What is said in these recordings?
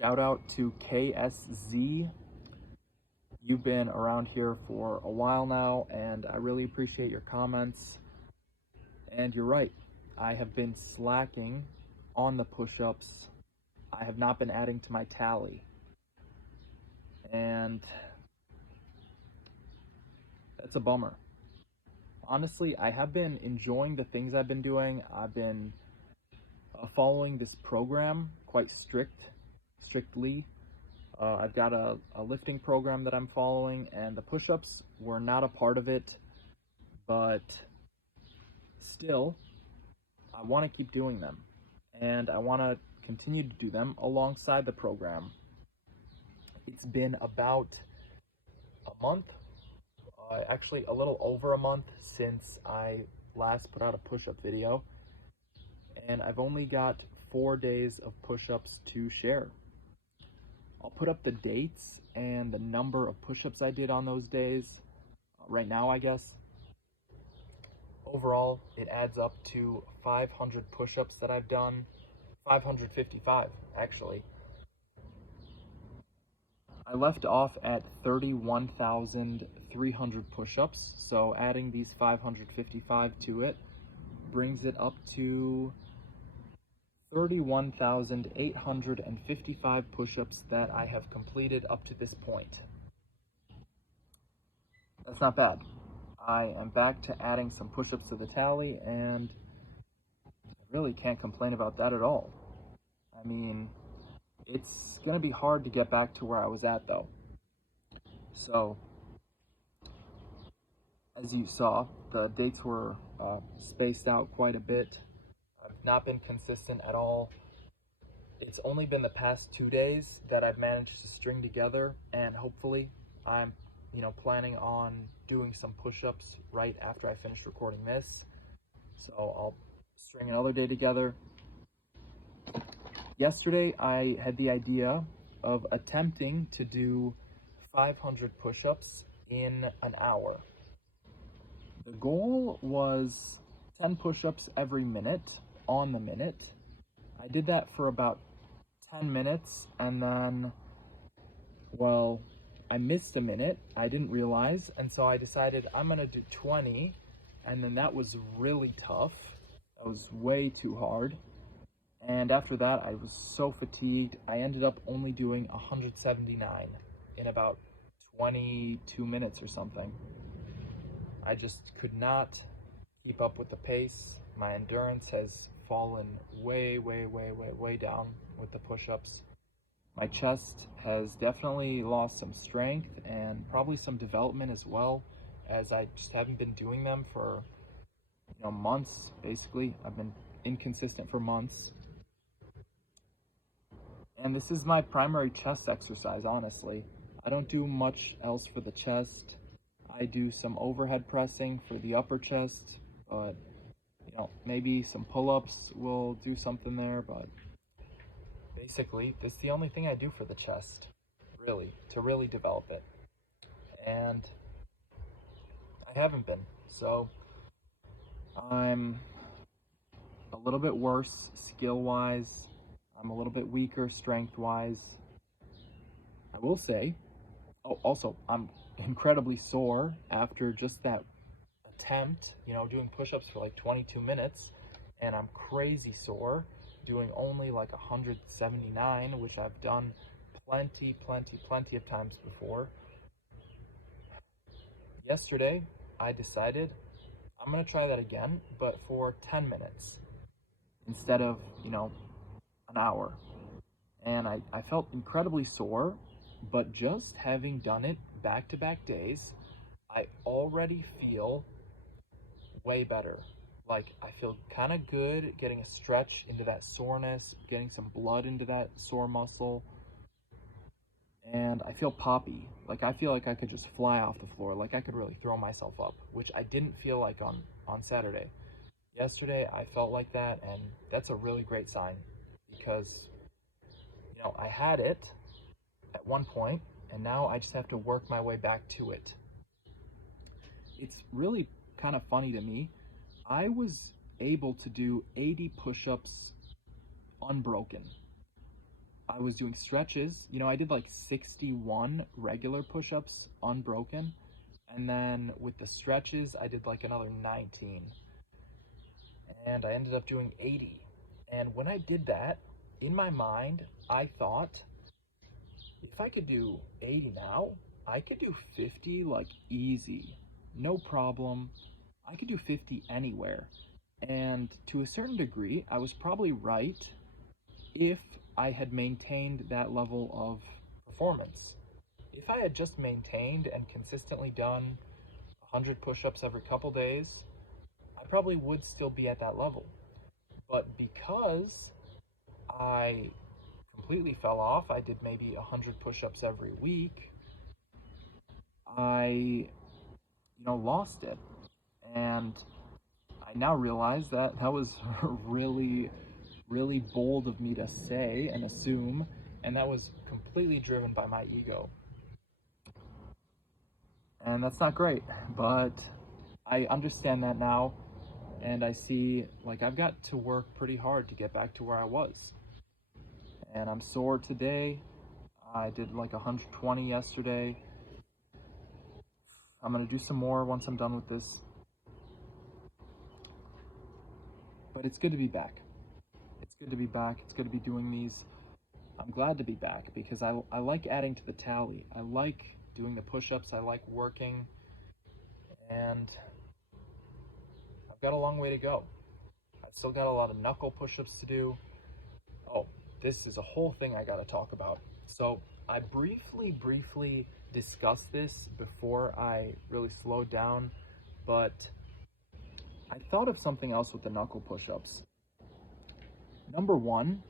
Shout out to KSZ. You've been around here for a while now, and I really appreciate your comments. And you're right, I have been slacking on the push ups. I have not been adding to my tally. And that's a bummer. Honestly, I have been enjoying the things I've been doing. I've been following this program quite strictly. I've got a lifting program that I'm following, and the push ups were not a part of it, but still, I want to keep doing them, and I want to continue to do them alongside the program. It's been about a month, actually a little over a month since I last put out a push-up video, and I've only got 4 days of push-ups to share. I'll put up the dates and the number of push-ups I did on those days right now, I guess. Overall, it adds up to 500 push-ups that I've done. 555, actually. I left off at 31,300 push-ups, so adding these 555 to it brings it up to 31,855 push-ups that I have completed up to this point. That's not bad. I am back to adding some push-ups to the tally, and I really can't complain about that at all. I mean, it's going to be hard to get back to where I was at, though. So, as you saw, the dates were spaced out quite a bit. I've not been consistent at all. It's only been the past 2 days that I've managed to string together, and hopefully I'm planning on doing some push-ups right after I finish recording this. So I'll string another day together. Yesterday I had the idea of attempting to do 500 push-ups in an hour. The goal was 10 push-ups every minute on the minute. I did that for about 10 minutes, and then, well, I missed a minute. I didn't realize, and so I decided I'm gonna do 20, and then that was really tough. That was way too hard. And after that, I was so fatigued, I ended up only doing 179 in about 22 minutes or something. I just could not keep up with the pace. My endurance has fallen way down with the push-ups. My chest has definitely lost some strength and probably some development as well, as I just haven't been doing them for months. Basically, I've been inconsistent for months. And this is my primary chest exercise, honestly. I don't do much else for the chest. I do some overhead pressing for the upper chest, but maybe some pull-ups will do something there, but basically, this is the only thing I do for the chest, really, to really develop it. And I haven't been, so I'm a little bit worse skill-wise. I'm a little bit weaker strength-wise. I will say, also, I'm incredibly sore after just that attempt, doing push-ups for like 22 minutes, and I'm crazy sore doing only like 179, which I've done plenty of times before. Yesterday, I decided I'm gonna try that again, but for 10 minutes instead of, an hour. And I felt incredibly sore, but just having done it back-to-back days, I already feel way better. Like, I feel kind of good getting a stretch into that soreness, getting some blood into that sore muscle, and I feel poppy. Like, I feel like I could just fly off the floor, like I could really throw myself up, which I didn't feel like on Saturday. Yesterday, I felt like that, and that's a really great sign, because, I had it at one point, and now I just have to work my way back to it. It's really kind of funny to me. I was able to do 80 push-ups unbroken. I was doing stretches. I did like 61 regular push-ups unbroken. And then with the stretches, I did like another 19. And I ended up doing 80. And when I did that, in my mind, I thought, if I could do 80 now, I could do 50 like easy. No problem. I could do 50 anywhere. And to a certain degree, I was probably right if I had maintained that level of performance. If I had just maintained and consistently done 100 push-ups every couple days, I probably would still be at that level. But because I completely fell off, I did maybe 100 push-ups every week, I, lost it. And I now realize that that was really, really bold of me to say and assume, and that was completely driven by my ego. And that's not great, but I understand that now, and I see, like, I've got to work pretty hard to get back to where I was. And I'm sore today. I did like 120 yesterday. I'm gonna do some more once I'm done with this. But it's good to be back. It's good to be back. It's good to be doing these. I'm glad to be back because I like adding to the tally. I like doing the push-ups. I like working. And I've got a long way to go. I've still got a lot of knuckle push-ups to do. Oh, this is a whole thing I gotta talk about. So I briefly discussed this before I really slowed down, but I thought of something else with the knuckle push-ups. Number one,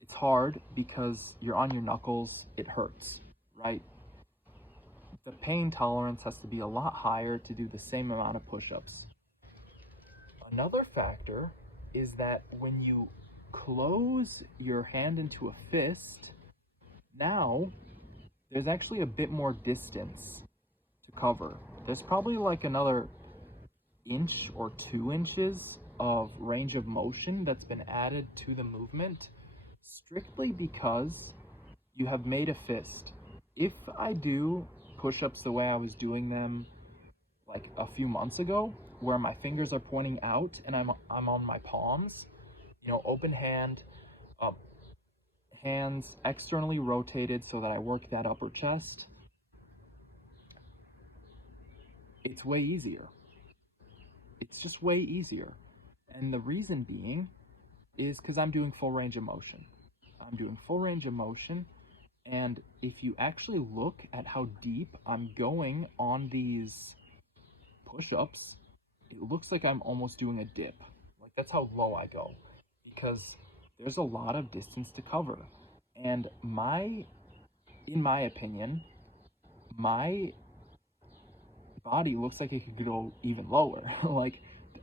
it's hard because you're on your knuckles, it hurts, right? The pain tolerance has to be a lot higher to do the same amount of push-ups. Another factor is that when you close your hand into a fist, now there's actually a bit more distance to cover. There's probably like another inch or 2 inches of range of motion that's been added to the movement strictly because you have made a fist. If I do push-ups the way I was doing them like a few months ago, where my fingers are pointing out and I'm on my palms, open hand, hands externally rotated so that I work that upper chest, it's way easier. It's just way easier. And the reason being is because I'm doing full range of motion. I'm doing full range of motion, and if you actually look at how deep I'm going on these push-ups, it looks like I'm almost doing a dip. Like, that's how low I go, because there's a lot of distance to cover. And in my opinion, my body looks like it could go even lower. Like,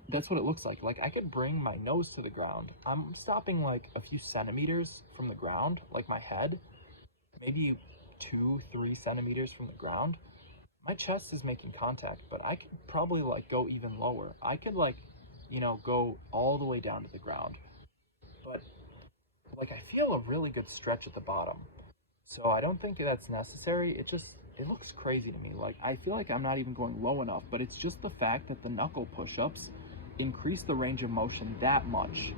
that's what it looks like. Like, I could bring my nose to the ground. I'm stopping like a few centimeters from the ground, like my head, maybe 2-3 centimeters from the ground. My chest is making contact, but I could probably like go even lower. I could like, go all the way down to the ground. But like, I feel a really good stretch at the bottom. So I don't think that's necessary. It looks crazy to me. Like, I feel like I'm not even going low enough, but it's just the fact that the knuckle push-ups increase the range of motion that much.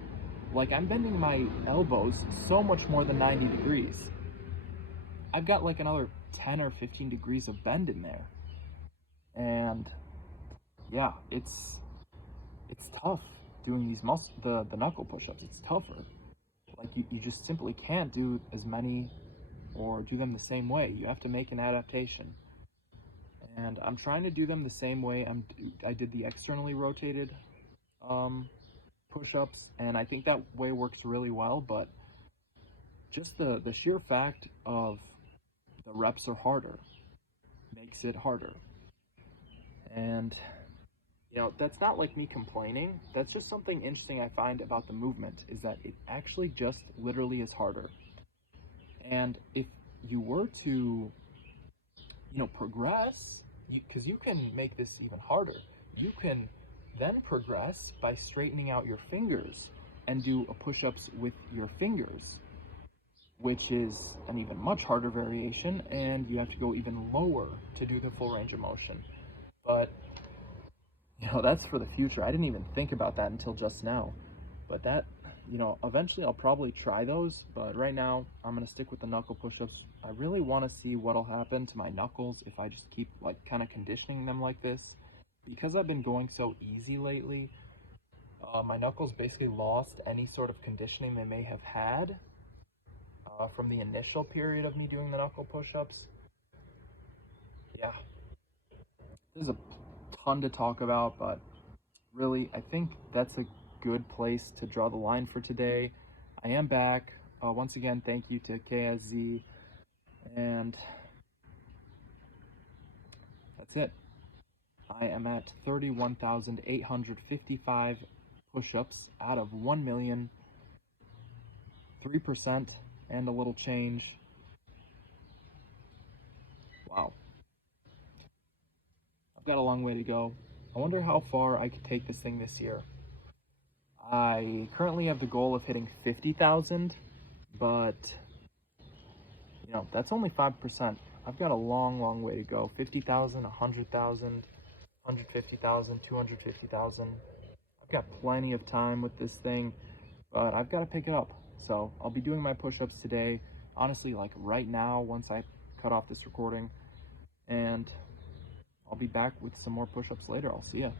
Like, I'm bending my elbows so much more than 90 degrees. I've got like another 10 or 15 degrees of bend in there. And yeah, it's tough doing these the knuckle push-ups. It's tougher. Like, you just simply can't do as many or do them the same way. You have to make an adaptation. And I'm trying to do them the same way I did the externally rotated push-ups, and I think that way works really well, but just the sheer fact of the reps are harder makes it harder. And that's not like me complaining. That's just something interesting I find about the movement, is that it actually just literally is harder. And if you were to, progress, because you can make this even harder, you can then progress by straightening out your fingers. and do a push-ups with your fingers, which is an even much harder variation, and you have to go even lower to do the full range of motion. But that's for the future. I didn't even think about that until just now. But that, eventually I'll probably try those, but right now I'm gonna stick with the knuckle push-ups. I really want to see what'll happen to my knuckles if I just keep like kind of conditioning them like this. Because I've been going so easy lately, my knuckles basically lost any sort of conditioning they may have had from the initial period of me doing the knuckle push-ups. Yeah, there's a ton to talk about, but really, I think that's a good place to draw the line for today. I am back. Once again, thank you to KSZ, and that's it. I am at 31,855 push-ups out of 1 million, 3% and a little change. Wow. I've got a long way to go. I wonder how far I could take this thing this year. I currently have the goal of hitting 50,000, but that's only 5%. I've got a long way to go. 50,000, 100,000, 150,000, 250,000. I've got plenty of time with this thing, but I've got to pick it up. So I'll be doing my push-ups today, honestly, like right now, once I cut off this recording, and I'll be back with some more push-ups later. I'll see ya.